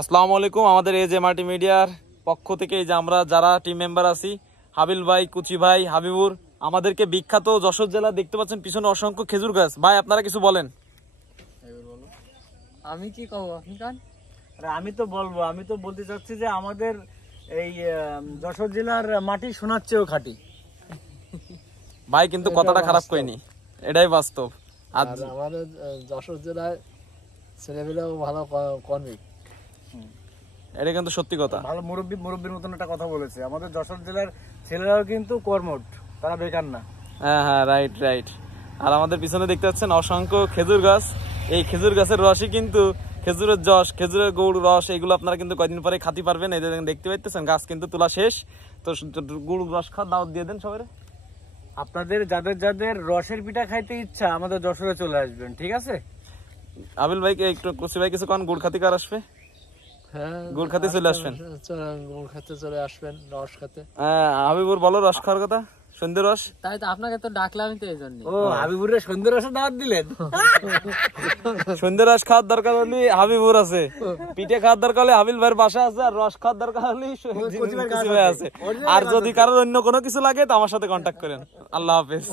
আসসালামু আলাইকুম। আমাদের এজে মাল্টিমিডিয়ার পক্ষ থেকে এই যে আমরা যারা টিম মেম্বার আছি, হাবিল ভাই, কুচি ভাই, হাবিবুর, আমাদেরকে বিখ্যাত যশোর জেলা দেখতে পাচ্ছেন পিছনে অসংখ্য খেজুর গাছ। ভাই আপনারা কিছু বলেন। আমি কি কব আপনি কান? আমি তো বলবো, আমি তো বলতে চাচ্ছি যে আমাদের এই যশোর জেলার মাটি সোনার চেয়েও খাঁটি। ভাই কিন্তু কথাটা খারাপ কইনি, এটাই বাস্তব। আর আমাদের যশোর জেলায় ছেলেমেয়েরাও ভালো কর্মিক। এটা কিন্তু সত্যি কথা। ভালো মুরব্বীর মতন একটা কথা বলেছে। আমাদের যশোর জেলার ছেলেরাও কিন্তু কর্মঠ, তারা বেকার না। হ্যাঁ হ্যাঁ, রাইট রাইট। আর আমাদের পিছনে দেখতে পাচ্ছেন অসংখ্য খেজুর গাছ। এই খেজুর গাছের রসই কিন্তু খেজুরের রস, খেজুরের গুড় রস, এগুলো আপনারা কিন্তু কয়েকদিন পরে খাতি পারবেন। এই যে দেখতে পাইতেছেন গাছ কিন্তু তোলা শেষ। তো গুড় রস খাওয়ার দাওয়াত দিয়ে দেন সবাই। আপনাদের যাদের যাদের রসের পিঠা খাইতে ইচ্ছা আমাদের যশোরে চলে আসবেন, ঠিক আছে? আবিল ভাইকে একটু, কুচি ভাই কিছু কোন গুড় খাতি কার আসবে? হ্যাঁ, গুড় খাতে চলে আসবেন। গুড় খেতে চলে আসবেন, রস খেতে। হ্যাঁ, হাবিবুর বলো রস খাওয়ার কথা, সন্ধ্যে রস। তাই তো আপনাকে তো ডাকলামই তো এই জন্য। ও হাবিবুরের সন্ধ্যে রসে দাওয়াত দিলেন? সন্ধ্যে রস খাওয়ার দরকার হলে হাবিবুর আছে, পিঠে খাওয়ার দরকার হলে হাবিল ভাইয়ের বাসা আছে, আর রস খাওয়ার দরকার হলে কুচি ভাই আছে। আর যদি কারোর অন্য কোনো কিছু লাগে তো আমার সাথে কন্ট্যাক্ট করেন। আল্লাহ হাফেজ।